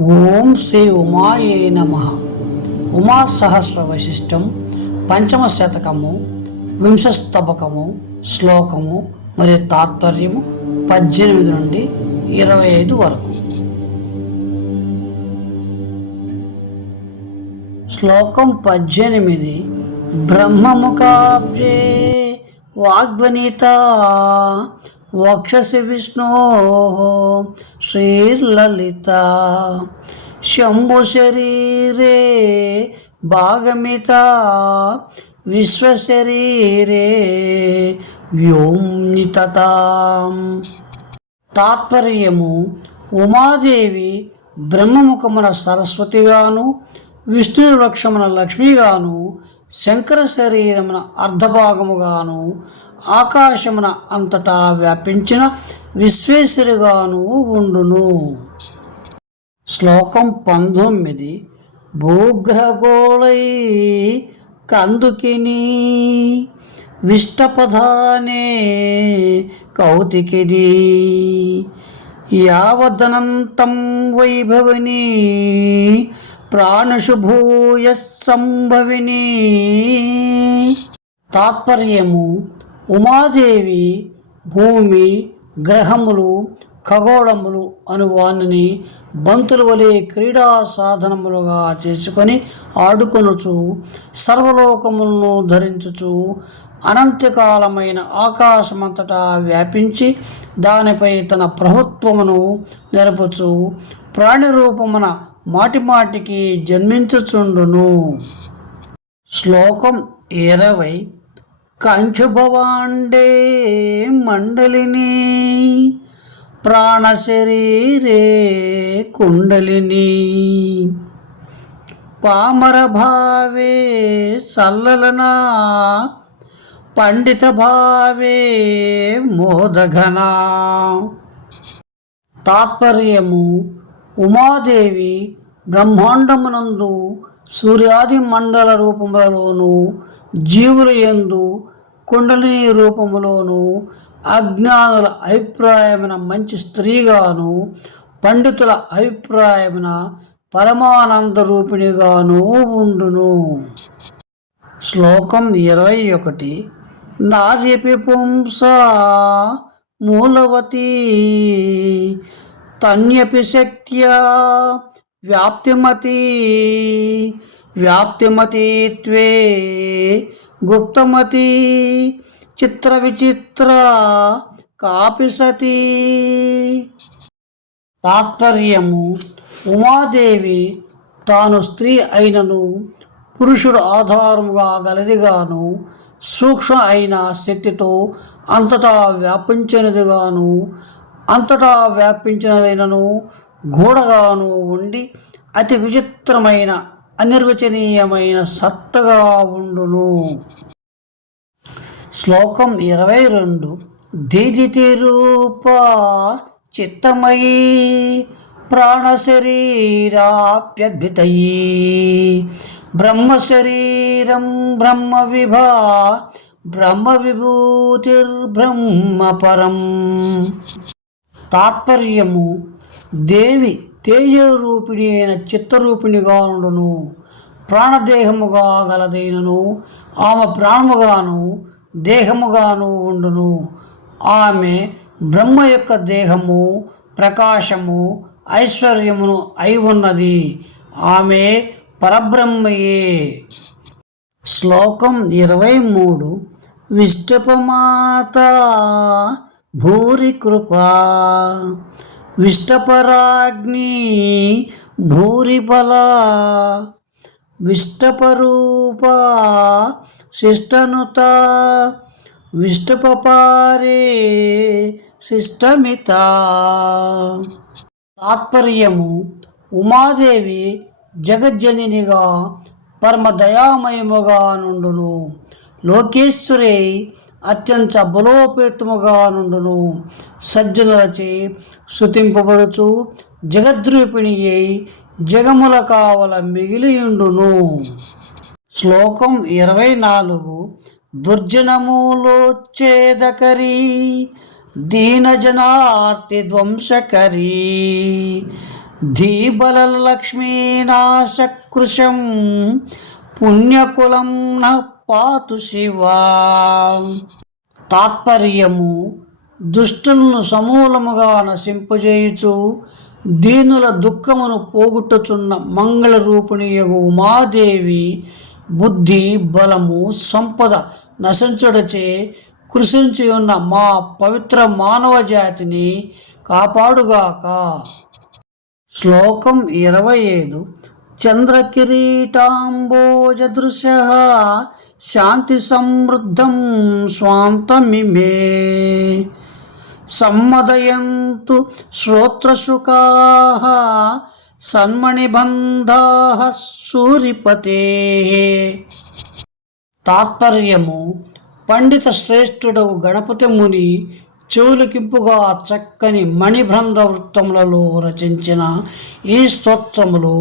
ఓం శ్రీ ఉమాయే నమ. ఉమా సహస్ర వైశిష్టం పంచమ శతకము వింశస్తబకము శ్లోకము మరియు తాత్పర్యము పద్దెనిమిది నుండి ఇరవై ఐదు వరకు. శ్లోకం పద్దెనిమిది. బ్రహ్మముఖాబ్జే వాగ్వనిత వక్షసి విష్ణో శ్రీర్లలిత. శంభు శరీరే భాగమిత విశ్వశరీరే వ్యోమ్నితత తాత్పర్యము ఉమాదేవి బ్రహ్మముఖమున సరస్వతిగాను విష్ణు వృక్షమున లక్ష్మిగాను శంకర శరీరమున అర్ధభాగముగాను ఆకాశమున అంతటా వ్యాపించిన విశ్వేశ్వరిగాను ఉండును. శ్లోకం పంతొమ్మిది. భూగ్రహగోళై కందుకిని విష్టపథానే కౌతికిని యావదనంతం వైభవిని ప్రాణశుభూయ సంభవిని తాత్పర్యము ఉమాదేవి భూమి గ్రహములు ఖగోళములు అను వానిని బంతుల వలె క్రీడా సాధనములుగా చేసుకొని ఆడుకొనుచు సర్వలోకములను ధరించుచు అనంత్యకాలమైన ఆకాశమంతటా వ్యాపించి దానిపై తన ప్రభుత్వమును నెరపుచు ప్రాణి రూపమున మాటిమాటికి జన్మించుచుండును. శ్లోకం ఇరవై కంచుభవాండే మండలిని ప్రాణశరీరే కుండలిని. పామరభావే సల్లలనా పండిత భావే మోదఘనా. తాత్పర్యము ఉమాదేవి బ్రహ్మాండమునందు సూర్యాది మండల రూపములలోనూ జీవుల యందు కుండలిని రూపములోను అజ్ఞానుల అభిప్రాయమైన మంచి స్త్రీగాను పండితుల అభిప్రాయమైన పరమానంద రూపిణిగాను ఉండును. శ్లోకం ఇరవై ఒకటి. నార్యపి పుంస మూలవతి తన్యపి శక్త్యా వ్యాప్తిమతి వ్యాప్తిమతీత్వే గుప్తమతి చిత్ర విచిత్ర కాపి సతీ. తాత్పర్యము ఉమాదేవి తాను స్త్రీ అయినను పురుషుడు ఆధారముగా గలదిగాను సూక్ష్మ అయిన శక్తితో అంతటా వ్యాపించినదిగాను అంతటా వ్యాపించినదైనను గూడగాను ఉండి అతి విచిత్రమైన అనిర్వచనీయమైన సత్తగా ఉండును. శ్లోకం ఇరవై రెండు దిదితి రూప చిత్తమయీ ప్రాణశరీరాప్యద్భితయీ. బ్రహ్మశరీరం బ్రహ్మ విభా బ్రహ్మ విభూతిర్బ్రహ్మ పరం తాత్పర్యము దేవి తేజరూపిణి అయిన చిత్తరూపిణిగా ఉండును. ప్రాణదేహముగా గలదైనను ఆమె ప్రాణముగాను దేహముగాను ఉండును. ఆమె బ్రహ్మ యొక్క దేహము ప్రకాశము ఐశ్వర్యమును అయి ఉన్నది. ఆమె పరబ్రహ్మయే. శ్లోకం ఇరవై మూడు విష్ణుపమాత భూరి కృపా. విష్టపరాగ్ని భూరిఫల విష్టపరూప శిష్టనుత విష్టపపారే శిష్టమిత. తాత్పర్యము ఉమాదేవి జగజ్జనినిగా పరమ దయామయముగా నుండును. లోకేశ్వరి అత్యంత బలోపేతముగా నుండును. సజ్జనులచే శృతింపబడుచు జగద్రూపిణి అయి జగముల కావల మిగిలియుండును. శ్లోకం ఇరవై నాలుగు. దుర్జనములోచ్ఛేదకరీ దీనజనార్తి ధ్వంసకరీ ధీబలలక్ష్మీనాశకృశం పుణ్యకులం న పాతు శివా. తాత్పర్యము దుష్టులను సమూలముగా నశింపజేయుచు దీనుల దుఃఖమును పోగొట్టుచున్న మంగళ రూపిణియగు ఉమాదేవి బుద్ధి బలము సంపద నశించుడచే కృషించి ఉన్న మా పవిత్ర మానవ జాతిని కాపాడుగాక. శ్లోకం ఇరవై ఐదు. చంద్రకిరీటాంబోజదృశ శాంతి సమృద్ధం స్వాంతమిమే. సమ్మదయంతు శ్రోత్రశుకా సన్మణిబంధా సూరిపతే. తాత్పర్యము పండిత శ్రేష్ఠుడు గణపతి ముని చెవులకింపుగా చక్కని మణిభ్రంధ వృత్తములలో రచించిన ఈ స్తోత్రములు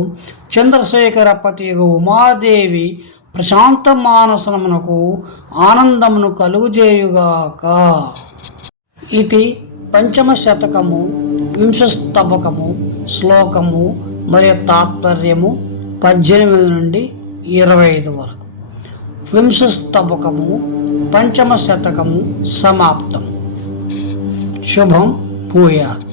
చంద్రశేఖరపతి ఉమాదేవి ప్రశాంత మానసనమునకు ఆనందమును కలుగుజేయుగాక. ఇది పంచమ శతకము వింశస్తబకము శ్లోకము మరియు తాత్పర్యము పద్దెనిమిది నుండి ఇరవై ఐదు వరకు. వింశస్తబకము పంచమ శతకము సమాప్తము. shalom, poeado.